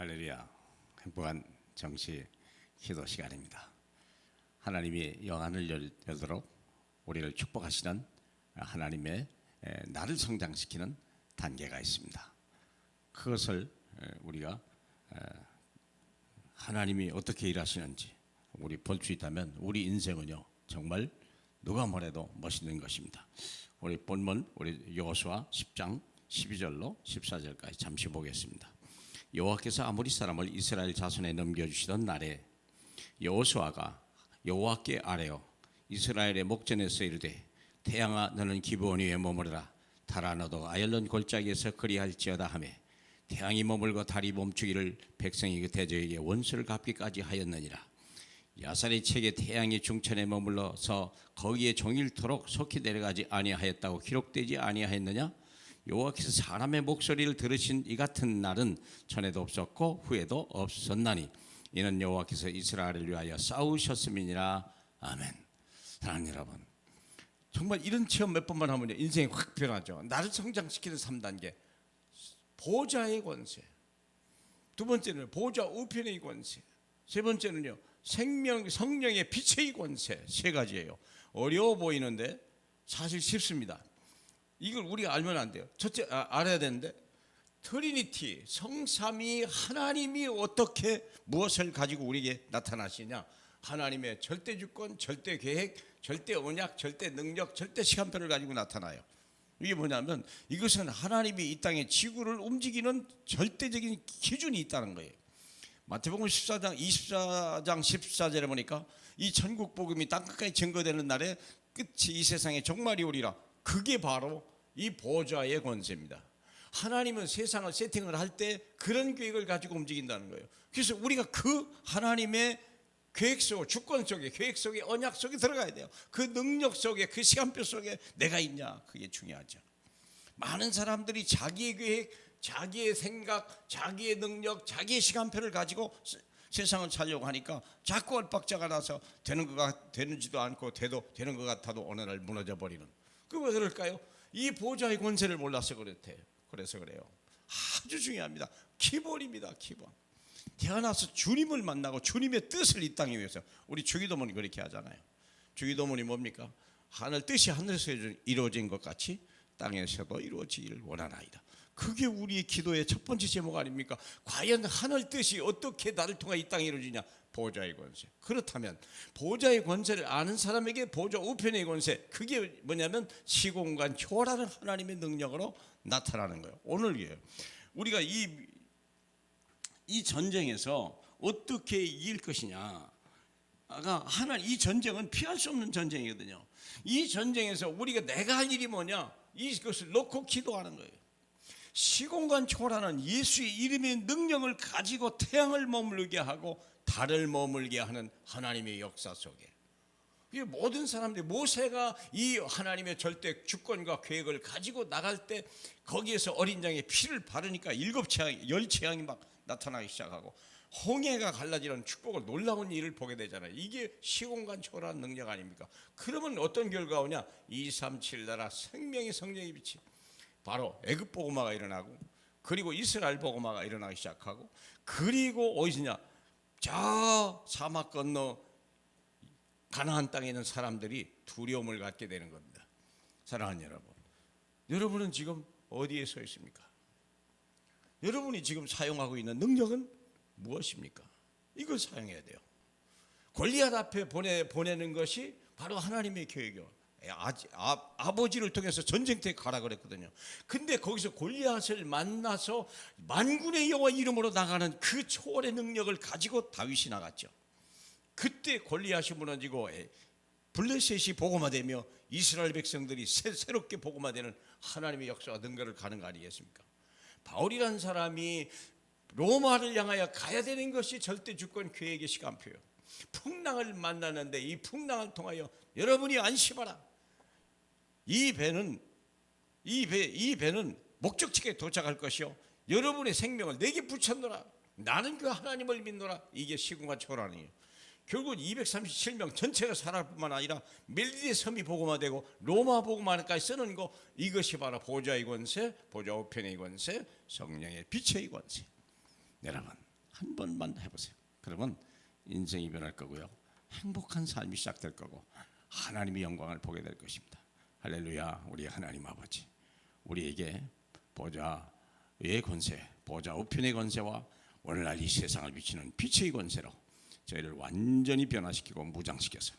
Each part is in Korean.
할렐루야. 행복한 정시 기도 시간입니다. 하나님이 영안을 열도록 우리를 축복하시는 하나님의 나를 성장시키는 단계가 있습니다. 그것을 우리가 하나님이 어떻게 일하시는지 우리 볼 수 있다면 우리 인생은요 정말 누가 뭐래도 멋있는 것입니다. 우리 본문 우리 여호수아 10장 12절로 14절까지 잠시 보겠습니다. 여호와께서 아모리 사람을 이스라엘 자손에 넘겨주시던 날에 여호수아가 여호와께 아뢰어 이스라엘의 목전에서 이르되 태양아 너는 기브온 위에 머무르라. 달아 너도 아열론 골짜기에서 그리할지어다 하며 태양이 머물고 달이 멈추기를 백성이 그 대저에게 원수를 갚기까지 하였느니라. 야살의 책에 태양이 중천에 머물러서 거기에 종일토록 속히 내려가지 아니하였다고 기록되지 아니하였느냐? 여호와께서 사람의 목소리를 들으신 이 같은 날은 전에도 없었고 후에도 없었나니 이는 여호와께서 이스라엘을 위하여 싸우셨음이니라. 아멘. 사랑하는 여러분, 정말 이런 체험 몇 번만 하면 인생이 확 변하죠. 나를 성장시키는 3단계, 보좌의 권세. 두 번째는 보좌 우편의 권세. 세 번째는요 성령의 빛의 권세. 세 가지예요. 어려워 보이는데 사실 쉽습니다. 이걸 우리가 알면 안 돼요. 첫째 알아야 되는데 트리니티 성삼위 하나님이 어떻게 무엇을 가지고 우리에게 나타나시냐. 하나님의 절대 주권, 절대 계획, 절대 언약, 절대 능력, 절대 시간표를 가지고 나타나요. 이게 뭐냐면 이것은 하나님이 이 땅의 지구를 움직이는 절대적인 기준이 있다는 거예요. 마태복음 14장 24장 14절에 보니까 이 천국 복음이 땅끝까지 증거되는 날에 끝이 이 세상의 종말이 오리라. 그게 바로 이 보좌의 권세입니다. 하나님은 세상을 세팅을 할 때 그런 계획을 가지고 움직인다는 거예요. 그래서 우리가 그 하나님의 계획 속, 주권 속에, 계획 속에, 언약 속에 들어가야 돼요. 그 능력 속에, 그 시간표 속에 내가 있냐, 그게 중요하죠. 많은 사람들이 자기의 계획, 자기의 생각, 자기의 능력, 자기의 시간표를 가지고 세상을 살려고 하니까 자꾸 엇박자가 나서 되는지도 않고 되는 것 같아도 어느 날 무너져 버리는. 그 왜 그럴까요? 이 보좌의 권세를 몰라서 그래서 그래요. 아주 중요합니다. 기본입니다. 기본. 태어나서 주님을 만나고 주님의 뜻을 이 땅에 위해서. 우리 주기도문이 그렇게 하잖아요. 주기도문이 뭡니까? 하늘 뜻이 하늘에서 이루어진 것 같이 땅에서도 이루어지기를 원하나이다. 그게 우리의 기도의 첫 번째 제목 아닙니까? 과연 하늘 뜻이 어떻게 나를 통해 이 땅에 이루어지냐? 보좌의 권세. 그렇다면 보좌의 권세를 아는 사람에게 보좌 우편의 권세, 그게 뭐냐면 시공간 초월하는 하나님의 능력으로 나타나는 거예요. 오늘 우리가 이 전쟁에서 어떻게 이길 것이냐. 이 전쟁은 피할 수 없는 전쟁이거든요. 이 전쟁에서 우리가 내가 할 일이 뭐냐? 이것을 놓고 기도하는 거예요. 시공간 초월하는 예수의 이름의 능력을 가지고 태양을 머물게 하고 달을 머물게 하는 하나님의 역사 속에 모든 사람들이 모세가 이 하나님의 절대 주권과 계획을 가지고 나갈 때 거기에서 어린 양의 피를 바르니까 7재앙, 10재앙이 막 나타나기 시작하고 홍해가 갈라지는 축복을 놀라운 일을 보게 되잖아요. 이게 시공간 초월한 능력 아닙니까? 그러면 어떤 결과가 오냐? 237 나라 생명의 성령의 빛이 바로 애굽 복음화가 일어나고 그리고 이스라엘 복음화가 일어나기 시작하고 그리고 어디서냐? 저 사막 건너 가나안 땅에 있는 사람들이 두려움을 갖게 되는 겁니다. 사랑하는 여러분, 여러분은 지금 어디에 서 있습니까? 여러분이 지금 사용하고 있는 능력은 무엇입니까? 이걸 사용해야 돼요. 골리앗 앞에 보내는 것이 바로 하나님의 계획이요. 아버지를 통해서 전쟁터에 가라 그랬거든요. 근데 거기서 골리앗을 만나서 만군의 여호와 이름으로 나가는 그 초월의 능력을 가지고 다윗이 나갔죠. 그때 골리앗이 무너지고 블레셋이 복음화되며 이스라엘 백성들이 새롭게 복음화되는 하나님의 역사와 능가를 가는 거 아니겠습니까? 바울이라는 사람이 로마를 향하여 가야 되는 것이 절대 주권 계획의 시간표예요. 풍랑을 만나는데 이 풍랑을 통하여 여러분이 안심하라. 이 배는 목적지에 도착할 것이요 여러분의 생명을 내게 붙였노라. 나는 그 하나님을 믿노라. 이게 시공간 초월하는 결국 237명 전체가 살아날 뿐만 아니라 멜디의 섬이 복음화되고 로마 복음화까지 쓰는 거, 이것이 바로 보좌의 권세, 보좌 우편의 권세, 성령의 빛의 권세. 여러분, 한 번만 해보세요. 그러면 인생이 변할 거고요. 행복한 삶이 시작될 거고 하나님의 영광을 보게 될 것입니다. 할렐루야. 우리 하나님 아버지, 우리에게 보좌의 권세, 보좌 우편의 권세와 오늘날 이 세상을 비치는 빛의 권세로 저희를 완전히 변화시키고 무장시켜서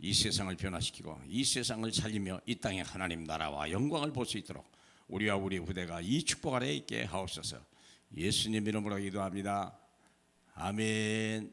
이 세상을 변화시키고 이 세상을 살리며 이 땅의 하나님 나라와 영광을 볼 수 있도록 우리와 우리 후대가 이 축복 아래에 있게 하옵소서. 예수님 이름으로 기도합니다. 아멘.